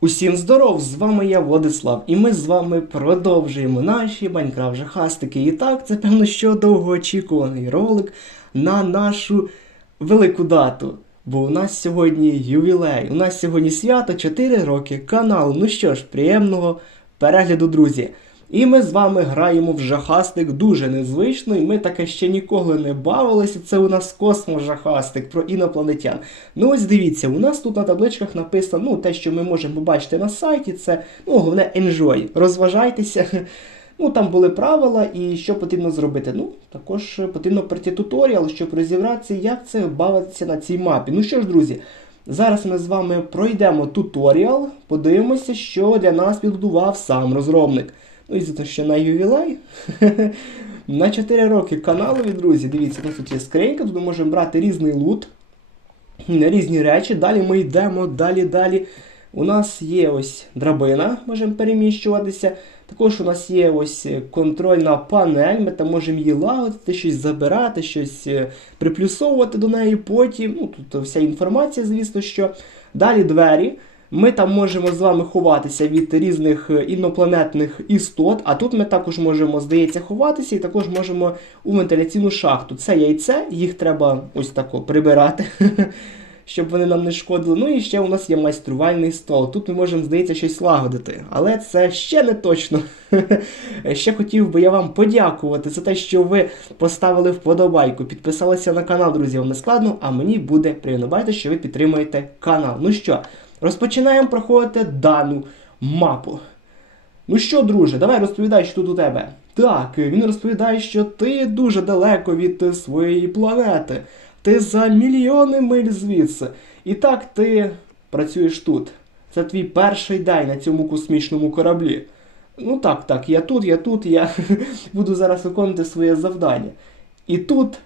Усім здоров! З вами я Владислав, і ми з вами продовжуємо наші Майнкрафт жахастики. І так, це певно, що довгоочікуваний ролик на нашу велику дату. Бо у нас сьогодні ювілей, у нас сьогодні свято 4 роки каналу. Ну що ж, приємного перегляду, друзі. І ми з вами граємо в жахастик дуже незвично, і ми таке ще ніколи не бавилися. Це у нас космос-жахастик про інопланетян. Ну ось дивіться, у нас тут на табличках написано ну, те, що ми можемо побачити на сайті, це ну, головне enjoy. Розважайтеся. Ну, там були правила і що потрібно зробити. Ну, також потрібно пройти туторіал, щоб розібратися, як це бавитися на цій мапі. Ну що ж, друзі, зараз ми з вами пройдемо туторіал, подивимося, що для нас підготував сам розробник. Ну і звісно, що на ювілей. на 4 роки каналові, друзі. Дивіться, тут є скринька, тут ми можемо брати різний лут, різні речі. Далі ми йдемо, далі, далі. У нас є ось драбина, можемо переміщуватися. Також у нас є ось контрольна панель, ми там можемо її лагодити, щось забирати, щось е, приплюсовувати до неї потім. Ну, тут вся інформація, звісно, що. Далі двері. Ми там можемо з вами ховатися від різних е, інопланетних істот, а тут ми також можемо, здається, ховатися і також можемо у вентиляційну шахту. Це яйце, їх треба ось тако прибирати, щоб вони нам не шкодили. Ну і ще у нас є майструвальний стол. Тут ми можемо, здається, щось лагодити. Але це ще не точно. Ще хотів би я вам подякувати за те, що ви поставили вподобайку, підписалися на канал, друзі, вам не складно, а мені буде приємно бачити, що ви підтримуєте канал. Ну що, розпочинаємо проходити дану мапу. Ну що, друже, давай розповідай, що тут у тебе. Так, він розповідає, що ти дуже далеко від своєї планети. Ти за мільйони миль звідси. І так ти працюєш тут. Це твій перший день на цьому космічному кораблі. Ну так, так, я тут, я тут, я буду зараз виконувати своє завдання. І тут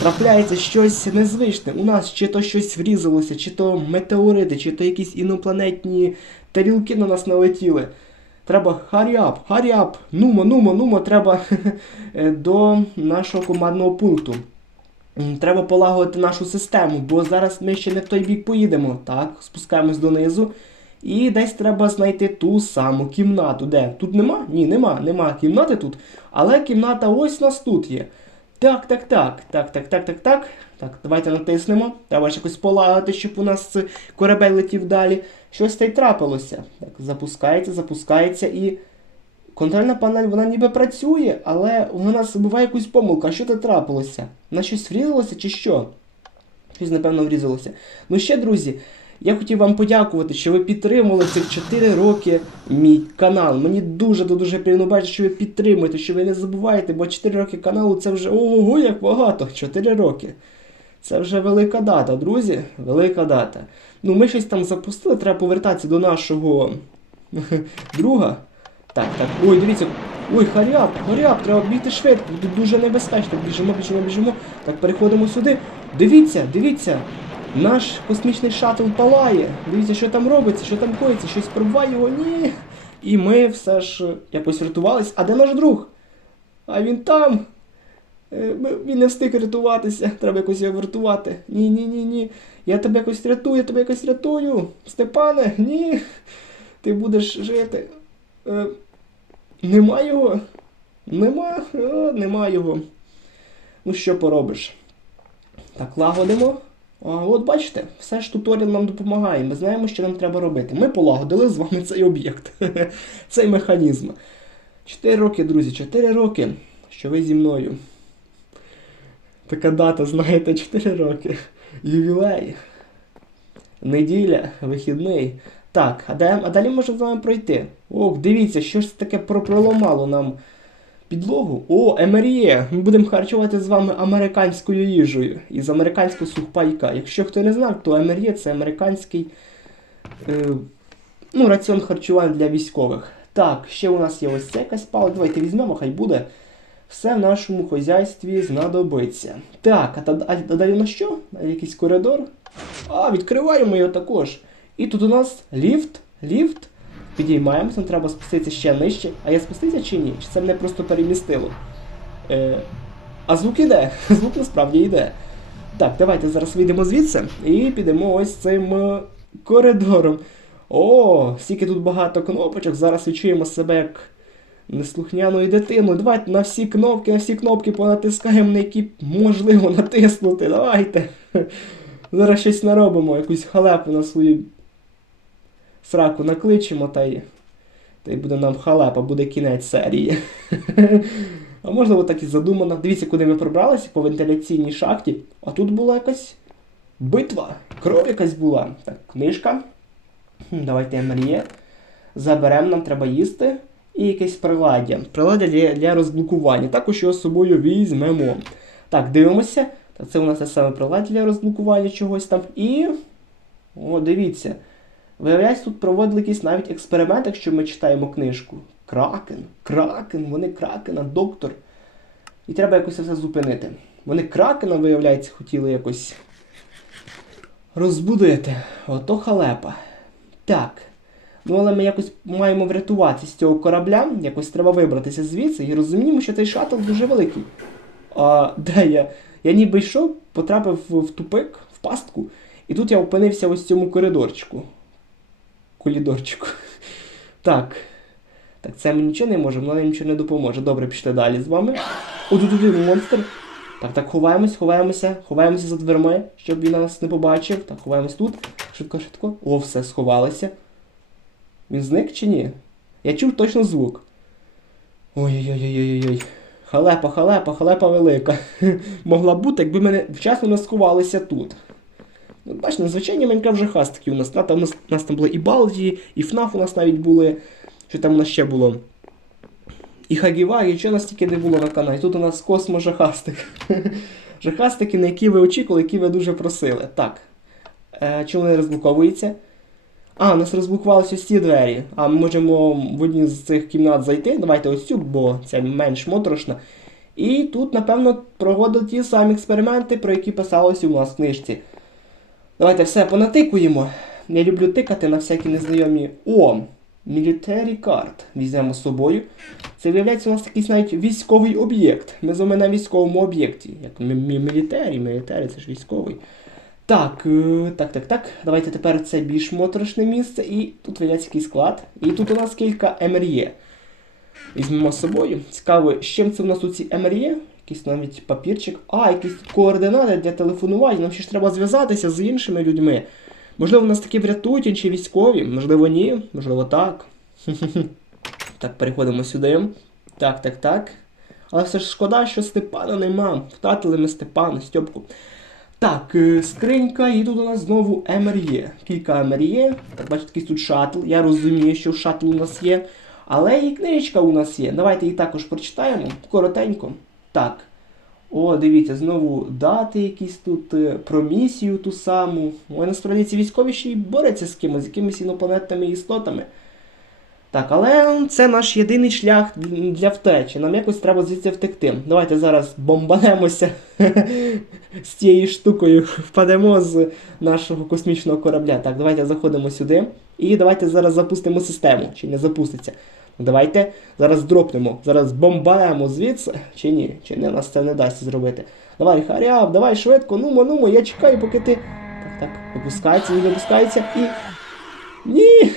трапляється щось незвичне. У нас чи то щось врізалося, чи то метеорити, чи то якісь інопланетні тарілки на нас налетіли. Треба харяп, харяп, нумо, нумо, нумо, треба до нашого командного пункту. Треба полагодити нашу систему, бо зараз ми ще не в той бік поїдемо. Так, спускаємось донизу. І десь треба знайти ту саму кімнату. Де? Тут нема? Ні, нема, нема кімнати тут. Але кімната ось нас тут є. Так, так, так, так, так, так, так, так. Так, давайте натиснемо. Треба ж якось полагати, щоб у нас корабель летів далі. Щось та й трапилося. Так, запускається, запускається і. Контрольна панель, вона ніби працює, але у нас буває якусь помилка. Що це трапилося? На щось врізалося чи що? Щось, напевно, врізалося. Ну ще, друзі, я хотів вам подякувати, що ви підтримували цих 4 роки мій канал. Мені дуже дуже приємно бачити, що ви підтримуєте, що ви не забуваєте, бо 4 роки каналу це вже ого, як багато. 4 роки. Це вже велика дата, друзі. Велика дата. Ну, ми щось там запустили, треба повертатися до нашого друга. Так, так. Ой, дивіться. Ой, харяп, харяп, треба бігти швидко. Тут дуже небезпечно. Біжимо, біжимо, біжимо. Так, переходимо сюди. Дивіться, дивіться. Наш космічний шаттл палає. Дивіться, що там робиться, що там коїться, щось пробиває його, ні. І ми все ж е, якось врятувались. А де наш друг? А він там. Е, Він не встиг рятуватися, треба якось його врятувати. Ні, ні, ні, ні. Я тебе якось рятую, я тебе якось рятую. Степане, ні. Ти будеш жити. Е, нема його. Нема, О, нема його. Ну що поробиш? Так, лагодимо. От бачите, все ж туторіал нам допомагає. Ми знаємо, що нам треба робити. Ми полагодили з вами цей об'єкт, цей механізм. Чотири роки, друзі, чотири роки, що ви зі мною. Така дата, знаєте, 4 роки. Ювілей. Неділя, вихідний. Так, а, далі можемо з вами пройти. Ох, дивіться, що це таке про- проламало нам підлогу. О, МРЄ. Ми будемо харчувати з вами американською їжею із американського сухпайка. Якщо хто не знав, то МРЄ це американський е, ну, раціон харчування для військових. Так, ще у нас є ось ця якась пала. Давайте візьмемо, хай буде. Все в нашому хозяйстві знадобиться. Так, а, а, а далі на що? Якийсь коридор? А, відкриваємо його також. І тут у нас ліфт, ліфт. Підіймаємося, нам треба спуститися ще нижче. А я спустився чи ні? Чи це мене просто перемістило? Е, а звук іде. Звук насправді йде. Так, давайте зараз вийдемо звідси і підемо ось цим е, коридором. О, стільки тут багато кнопочок. Зараз відчуємо себе як неслухняною дитиною. Давайте на всі кнопки, на всі кнопки понатискаємо, на які можливо натиснути. Давайте. Зараз щось наробимо, якусь халепу на свою сраку накличемо та й. Та й буде нам халепа, буде кінець серії. А можливо так і задумано. Дивіться, куди ми пробралися по вентиляційній шахті. А тут була якась битва. Кров якась була. Так, книжка. Давайте Марія. Заберемо, нам треба їсти. І якесь приладдя. Приладдя для, для розблокування. Також його з собою візьмемо. Так, дивимося. Це у нас те саме приладдя для розблокування чогось там. І. О, дивіться. Виявляється, тут проводили якийсь навіть експеримент, якщо ми читаємо книжку. Кракен, кракен, вони кракена, доктор. І треба якось все зупинити. Вони кракена, виявляється, хотіли якось розбудити. Ото халепа. Так. Ну, але ми якось маємо врятуватися з цього корабля, якось треба вибратися звідси і розуміємо, що цей шаттл дуже великий. А де я? Я ніби йшов, потрапив в тупик, в пастку, і тут я опинився ось в цьому коридорчику. Колідорчику. Так. Так, це ми нічого не можемо, нам нічого не допоможе. Добре, пішли далі з вами. О, тут тут монстр. Так, так, ховаємось, ховаємося, ховаємося за дверми, щоб він нас не побачив. Так, ховаємось тут. Швидко, швидко. О, все, сховалися. Він зник чи ні? Я чув точно звук. Ой-ой-ой-ой-ой. Халепа, халепа, халепа велика. Могла бути, якби мене вчасно не сховалися тут. Ну, бачите, звичайні Майнкрафт вже хастики у нас. Та, там, у нас, там були і Балді, і FNAF у нас навіть були. Що там у нас ще було? І Хагіва, і що у нас тільки не було на каналі. Тут у нас космо жахастик. Жахастики, на які ви очікували, які ви дуже просили. Так. Е, чому не розблоковується? А, у нас розблокувалися ці двері. А ми можемо в одній з цих кімнат зайти. Давайте ось цю, бо це менш моторошна. І тут, напевно, проводили ті самі експерименти, про які писалося у нас в книжці. Давайте все понатикуємо. Я люблю тикати на всякі незнайомі. О! Military карт візьмемо з собою. Це виявляється у нас якийсь навіть військовий об'єкт. Ми з вами на військовому об'єкті. Як мілітарі, мілітарі, це ж військовий. Так, е, так, так, так. Давайте тепер це більш моторошне місце. І тут виявляється якийсь склад. І тут у нас кілька МРЄ. Візьмемо з собою. Цікаво, з чим це у нас тут ці МРЄ? Якийсь навіть папірчик. А, якісь координати для телефонування. Нам ще ж треба зв'язатися з іншими людьми. Можливо, нас таки врятують інші військові, можливо, ні, можливо, так. Так, переходимо сюди. Так, так, так. Але все ж шкода, що Степана нема. Втратили ми Степана, Стьопку. Так, е, скринька, і тут у нас знову МРЄ. Кілька МРЄ. Так, бачите, такий тут шатл. Я розумію, що шатл у нас є. Але і книжечка у нас є. Давайте її також прочитаємо. Коротенько. Так. О, дивіться, знову дати якісь тут, е, про місію ту саму. Ой, насправді ці військові ще й борються з кимось, з якимись інопланетними істотами. Так, але це наш єдиний шлях для втечі. Нам якось треба звідси втекти. Давайте зараз бомбанемося з цією штукою, впадемо з нашого космічного корабля. Так, давайте заходимо сюди. І давайте зараз запустимо систему. Чи не запуститься? Давайте зараз дропнемо. Зараз бомбаємо звідси. Чи ні? Чи не нас це не дасть зробити? Давай, харяв, давай швидко, нумо, нумо, я чекаю, поки ти. Так, так, випускається, не випускається і. Ні!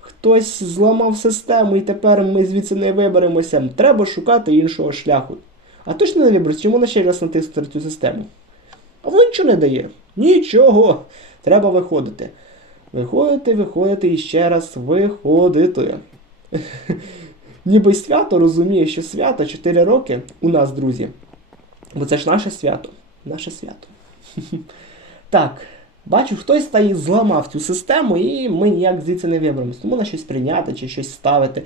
Хтось зламав систему і тепер ми звідси не виберемося. Треба шукати іншого шляху. А точно не виберемося, чому на ще раз натиснути цю систему? А воно нічого не дає. Нічого. Треба виходити. Виходити, виходити і ще раз виходити. Ніби свято розуміє, що свято 4 роки у нас, друзі. Бо це ж наше свято. Наше свято. Так, бачу, хтось та й зламав цю систему, і ми ніяк звідси не виберемось. Тому на щось прийняти чи щось ставити.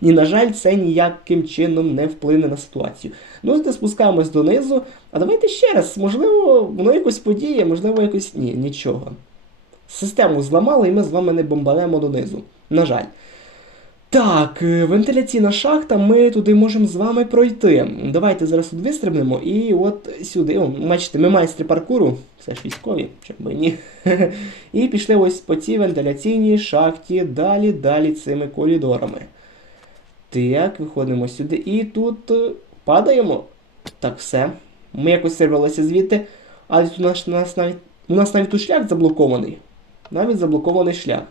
Ні, на жаль, це ніяким чином не вплине на ситуацію. Ну, от спускаємось донизу. А давайте ще раз, можливо, воно якось подіє, можливо, якось. Ні, нічого. Систему зламали, і ми з вами не бомбанемо донизу. На жаль. Так, е, вентиляційна шахта, ми туди можемо з вами пройти. Давайте зараз тут вистрибнемо і от сюди. О, бачите, ми майстри паркуру, все ж військові, чому би ні. І пішли ось по цій вентиляційній шахті далі, далі цими коридорами. Так, виходимо сюди і тут е, падаємо. Так, все. Ми якось вирвалися звідти, але тут у нас, у нас навіть у нас навіть тут шлях заблокований. Навіть заблокований шлях.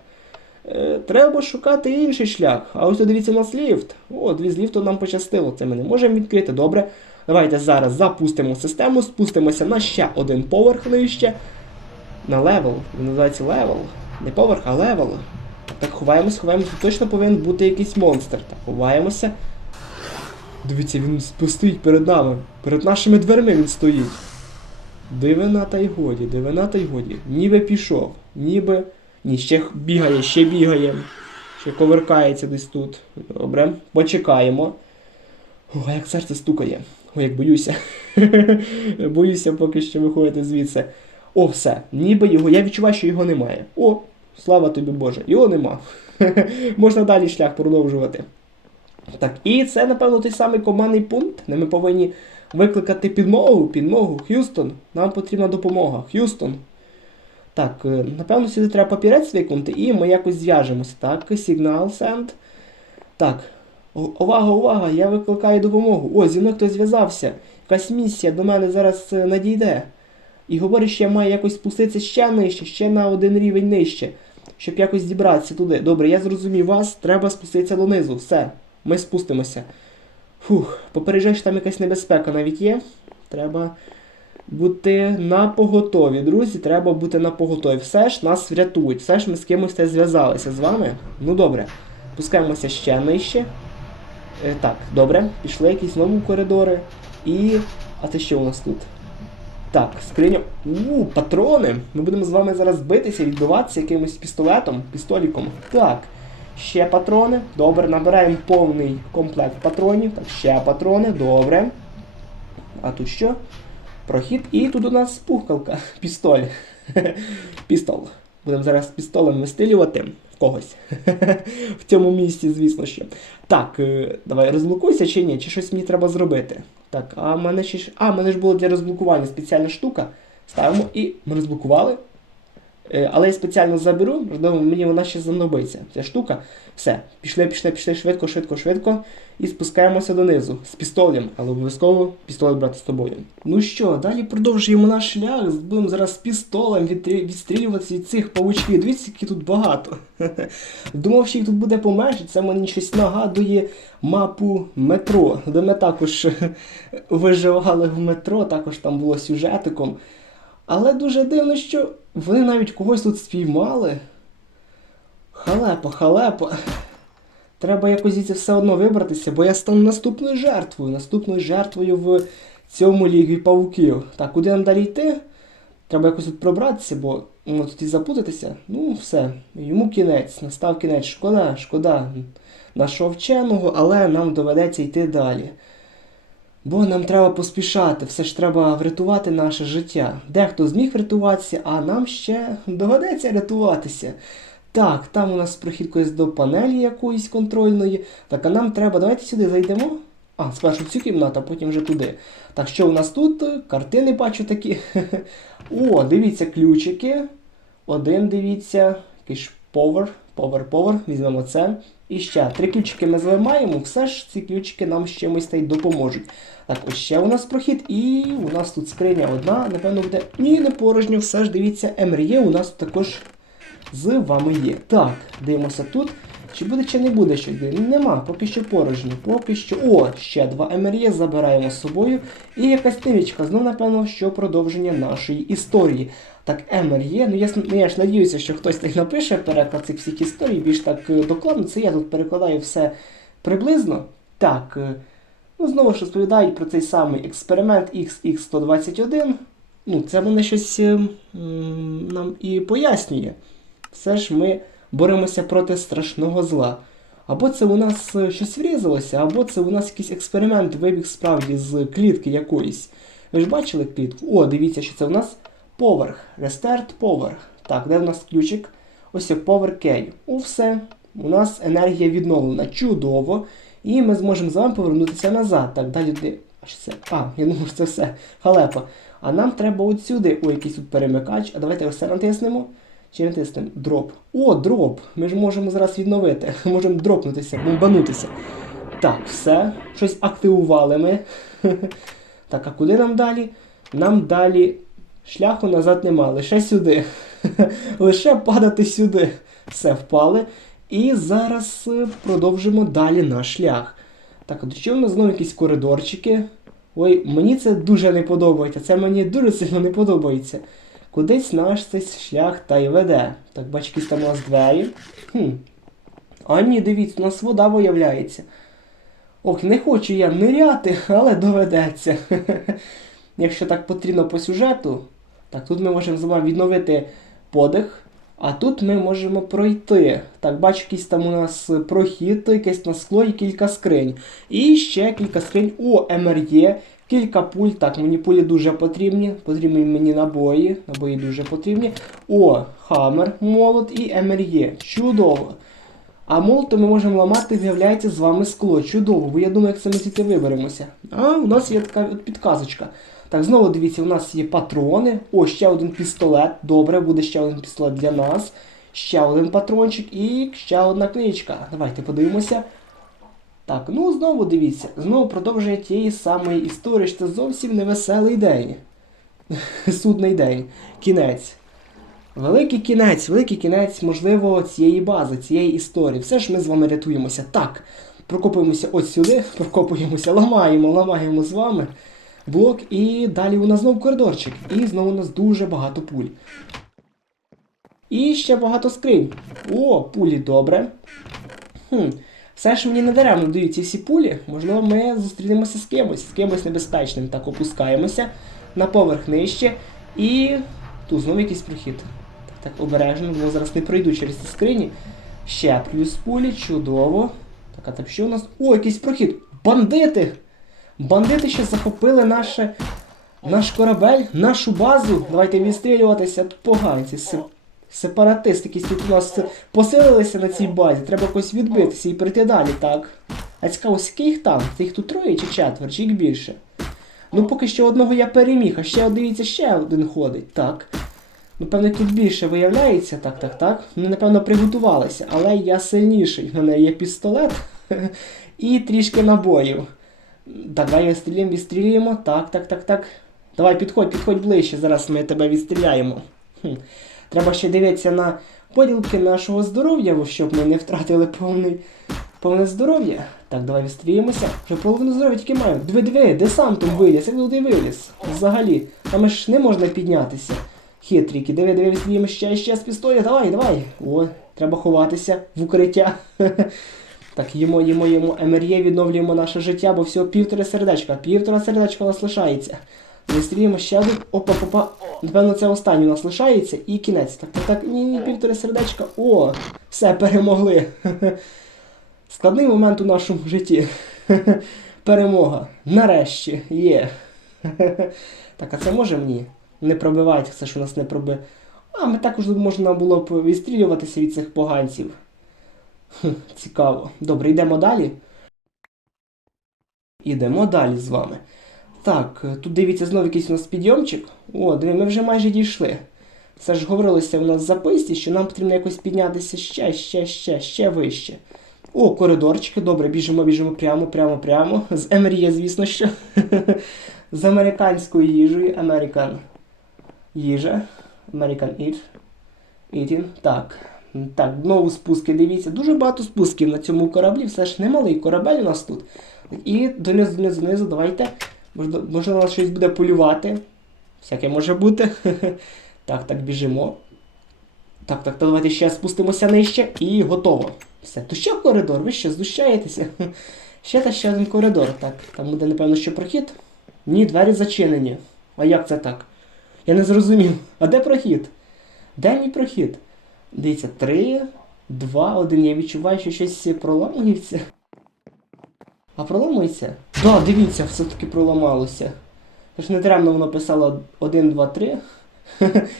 Е, треба шукати інший шлях. А ось дивіться у нас ліфт. О, дві з ліфту нам пощастило. Це ми не можемо відкрити. Добре. Давайте зараз запустимо систему, спустимося на ще один поверх нижче. На левел. Він називається левел. Не поверх, а левел. Так, ховаємось, ховаємось. Точно повинен бути якийсь монстр. Так, ховаємося. Дивіться, він стоїть перед нами. Перед нашими дверми він стоїть. Дивина та й годі, дивина та й годі. Ніби пішов, ніби. Ні, ще бігає, ще бігає. Ще коверкається десь тут. Добре, почекаємо. О, як серце стукає. Ой, як боюся. боюся поки що виходити звідси. О, все. Ніби його. Я відчуваю, що його немає. О, слава тобі Боже, його нема. Можна далі шлях продовжувати. Так, і це, напевно, той самий командний пункт, де ми повинні викликати підмогу, підмогу, Х'юстон. Нам потрібна допомога. Х'юстон. Так, е, напевно, сюди треба папірець виконати, і ми якось зв'яжемося. Так, сигнал send. Так. Увага, увага, я викликаю допомогу. О, зі мною хтось зв'язався. Якась місія до мене зараз е, надійде. І говорить, що я маю якось спуститися ще нижче, ще на один рівень нижче, щоб якось зібратися туди. Добре, я зрозумів вас, треба спуститися донизу. Все, ми спустимося. Фух, попереджай, що там якась небезпека навіть є. Треба бути на поготові, друзі. Треба бути на поготові. Все ж нас врятують, все ж ми з кимось зв'язалися з вами. Ну добре. Спускаємося ще нижче. Е, так, добре, пішли якісь нові коридори. І. А це що у нас тут? Так, скриня. У, патрони. Ми будемо з вами зараз битися, відбиватися якимось пістолетом, пістоліком. Так. Ще патрони. Добре, набираємо повний комплект патронів. Так, ще патрони, добре. А тут що? Прохід. І тут у нас пухкалка. Пістоль. Пістол. Будемо зараз пістолем вистрілювати в когось. в цьому місці, звісно що. Так, е, давай розблокуйся чи ні, чи щось мені треба зробити. Так, а мене ще. А, мене ж було для розблокування спеціальна штука. Ставимо і ми розблокували. Е, Але я спеціально заберу, можливо, мені вона ще знадобиться. Ця штука. Все, пішли, пішли, пішли швидко, швидко, швидко. І спускаємося донизу з пістолем, але обов'язково пістолет брати з тобою. Ну що, далі продовжуємо наш шлях. Будемо зараз з пістолем відстрілюватися від цих павучків. Дивіться, які тут багато. Думав, що їх тут буде поменше. Це мені щось нагадує мапу метро, де ми також виживали в метро, також там було сюжетиком. Але дуже дивно, що вони навіть когось тут спіймали. Халепа, халепа. Треба якось звідси все одно вибратися, бо я стану наступною жертвою, наступною жертвою в цьому лігві павуків. Так, куди нам далі йти? Треба якось тут пробратися, бо ну, тут і запутатися. Ну, все, йому кінець, настав кінець. Шкода, шкода нашого вченого, але нам доведеться йти далі. Бо нам треба поспішати, все ж треба врятувати наше життя. Дехто зміг врятуватися, а нам ще доведеться рятуватися. Так, там у нас прохід колись до панелі якоїсь контрольної. Так, а нам треба. Давайте сюди зайдемо. А, спершу в цю кімнату, а потім вже туди. Так, що у нас тут? Картини бачу такі. О, дивіться, ключики. Один, дивіться, якийсь повер, повер, повер. Візьмемо це. І ще три ключики ми зламаємо, Все ж ці ключики нам з чимось й допоможуть. Так, ось ще у нас прохід, і у нас тут скриня одна, напевно, буде. Ні, не порожньо, все ж дивіться, МРЄ у нас також з вами є. Так, дивимося тут. Чи буде, чи не буде щось? Нема, поки що порожньо. Поки що. О, ще два МРЄ забираємо з собою. І якась тивічка. Знов, напевно, що продовження нашої історії. Так, МРЄ, ну я, ну, я ж надіюся, що хтось так напише переклад цих всіх історій, більш так е, докладно. Це я тут перекладаю все приблизно. Так. е, Ну, знову ж розповідають про цей самий експеримент XX121. Ну, це мене щось е, м, нам і пояснює. Все ж ми боремося проти страшного зла. Або це у нас е, щось врізалося, або це у нас якийсь експеримент вибіг справді з клітки якоїсь. Ви ж бачили клітку? О, дивіться, що це у нас поверх. Рестарт поверх. Так, де в нас ключик? Ось як поверх кей. У все. У нас енергія відновлена. Чудово. І ми зможемо з вами повернутися назад. Так, далі де. А що це? А, я думаю, що це все. Халепа. А нам треба от сюди. О, якийсь тут перемикач. А давайте це натиснемо. Чи натиснемо? Дроп. О, дроп! Ми ж можемо зараз відновити. Можемо дропнутися, бомбанутися. Так, все. Щось активували ми. Так, а куди нам далі? Нам далі шляху назад нема, лише сюди. Лише падати сюди. Все впали. І зараз е, продовжимо далі наш шлях. Так, от що в нас знову якісь коридорчики? Ой, мені це дуже не подобається. Це мені дуже сильно не подобається. Кудись наш цей шлях та й веде. Так, бач, якісь там у нас двері. Хм. А ні, дивіться, у нас вода виявляється. Ох, не хочу я ниряти, але доведеться. Якщо так потрібно по сюжету, так, тут ми можемо з вами відновити подих, а тут ми можемо пройти. Так, бачу, якийсь там у нас прохід, якесь на скло і кілька скринь. І ще кілька скринь. О, МРЄ, кілька пуль. Так, мені пулі дуже потрібні. Потрібні мені набої. Набої дуже потрібні. О, хамер, молот і МРЄ. Чудово. А молото ми можемо ламати, виявляється, з вами скло. Чудово, бо я думаю, як ми звідти виберемося. А у нас є така підказочка. Так, знову дивіться, у нас є патрони. О, ще один пістолет. Добре, буде ще один пістолет для нас. Ще один патрончик і ще одна книжка. Давайте подивимося. Так, ну знову дивіться, знову продовжує тієї самої історії, що це зовсім невеселий день. Судний день. Кінець. Великий кінець, великий кінець, можливо, цієї бази, цієї історії. Все ж ми з вами рятуємося. Так, прокопуємося от сюди, прокопуємося, ламаємо, ламаємо з вами блок, і далі у нас знову коридорчик. І знову у нас дуже багато пуль. І ще багато скринь. О, пулі добре. Хм. Все ж мені не даремно дають ці всі пулі. Можливо, ми зустрінемося з кимось, з кимось небезпечним. Так, опускаємося на поверх нижче. І тут знову якийсь прохід. Так, так, обережно, бо зараз не пройду через ці скрині. Ще плюс пулі, чудово. Так, а там що у нас? О, якийсь прохід! Бандити! Бандити ще захопили наше, наш корабель, нашу базу. Давайте відстрілюватися. Поганці. Се- Сепаратисти, якісь тут нас посилилися на цій базі. Треба якось відбитися і прийти далі, так? А цікаво, скільки їх там? Це їх тут троє чи четверо, чи їх більше? Ну, поки що одного я переміг, а ще, дивіться, ще один ходить. Так. Ну, певно, тут більше виявляється. Так, так, так. Вони, напевно, приготувалися, але я сильніший. У мене є пістолет і трішки набоїв. Давай відстрілюємо, відстрілюємо. Так, так, так, так. Давай, підходь, підходь ближче. Зараз ми тебе відстріляємо. Хм. Треба ще дивитися на поділки нашого здоров'я, щоб ми не втратили повний, повне здоров'я. Так, давай відстрілюємося. Вже половину здоров'я тільки маємо. Диви, диви, десантом виліз, як туди виліз. Взагалі. Там ж не можна піднятися. Хитріки, диви, диви, відстрілюємо ще, ще з пістоля. Давай, давай. О, треба ховатися в укриття. Так, їмо, їмо, їмо. МРЄ відновлюємо наше життя, бо всього півтора сердечка. Півтора сердечка у нас лишається. Вистрілюємо ще один. Опа, опа. Напевно, це останній у нас лишається і кінець. Так, так, так, ні, ні, півтора сердечка. О, все, перемогли. Складний момент у нашому житті. Перемога. Нарешті є. Так, а це може мені? Не пробивайте, ж у нас не проби. А, ми також можна було б відстрілюватися від цих поганців. Цікаво. Добре, йдемо далі. Ідемо далі з вами. Так, е, тут дивіться знову якийсь у нас підйомчик. О, диви, ми вже майже дійшли. Це ж говорилося в нас в записці, що нам потрібно якось піднятися ще, ще, ще, ще вище. О, коридорчики, добре, біжимо, біжимо прямо, прямо, прямо. З МРЄ, звісно, що. З американською їжею. American їжа. American Eat. Eating. Так. Так, знову спуски, дивіться. Дуже багато спусків на цьому кораблі. Все ж немалий корабель у нас тут. І донизу, донизу, донизу, давайте. Можливо, щось буде полювати. Всяке може бути. Так, так, біжимо. Так, так, давайте ще спустимося нижче і готово. Все, то ще коридор, ви ще знущаєтеся. Ще та ще один коридор. Так, там буде, напевно, ще прохід. Ні, двері зачинені. А як це так? Я не зрозумів. А де прохід? Де мій прохід? Дивіться, три, два, один. Я відчуваю, що щось проламується. А проламується? Да, дивіться, все-таки проламалося. Тож не даремно воно писало 1, 2, 3.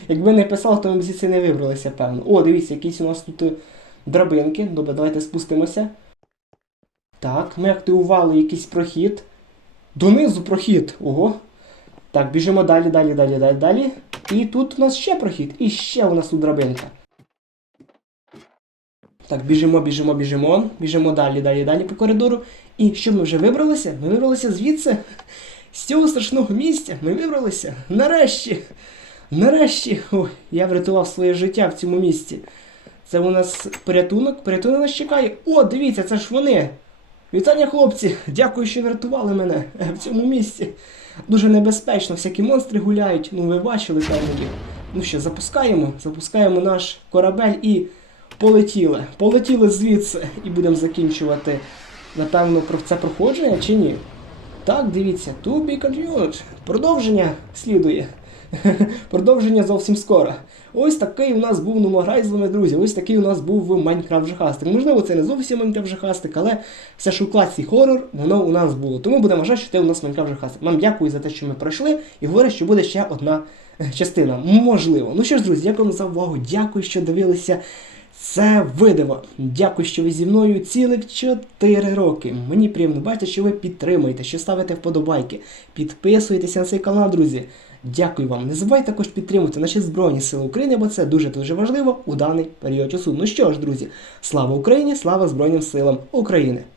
Якби не писало, то ми б звідси не вибралися, певно. О, дивіться, якісь у нас тут е, драбинки. Добре, давайте спустимося. Так, ми активували якийсь прохід. Донизу прохід. Ого. Так, біжимо далі, далі, далі, далі, далі. І тут у нас ще прохід. І ще у нас тут драбинка. Так, біжимо, біжимо, біжимо. Біжимо далі, далі, далі по коридору. І що ми вже вибралися? Ми вибралися звідси. З цього страшного місця ми вибралися. Нарешті. Нарешті. Ой, я врятував своє життя в цьому місці. Це у нас порятунок. Порятунок нас чекає. О, дивіться, це ж вони. Вітання, хлопці! Дякую, що врятували мене в цьому місці. Дуже небезпечно, всякі монстри гуляють. Ну, ви бачили певно. Ну що, запускаємо, запускаємо наш корабель і полетіли. Полетіли звідси і будемо закінчувати, напевно, про це проходження чи ні? Так, дивіться, to be continued. Продовження слідує. Продовження зовсім скоро. Ось такий у нас був номограй з вами, друзі. Ось такий у нас був Майнкрафт жахастик. Можливо, це не зовсім Майнкрафт жахастик, але все ж у класі хорор воно у нас було. Тому будемо вважати, що це у нас Майнкрафт жахастик. Вам дякую за те, що ми пройшли, і говорю, що буде ще одна е, частина. Можливо. Ну що ж, друзі, дякую вам за увагу. Дякую, що дивилися. Це видиво. Дякую, що ви зі мною цілих 4 роки. Мені приємно бачити, що ви підтримуєте, що ставите вподобайки. Підписуєтеся на цей канал, друзі. Дякую вам. Не забувайте також підтримувати наші Збройні Сили України, бо це дуже дуже важливо у даний період часу. Ну що ж, друзі, слава Україні, слава Збройним силам України!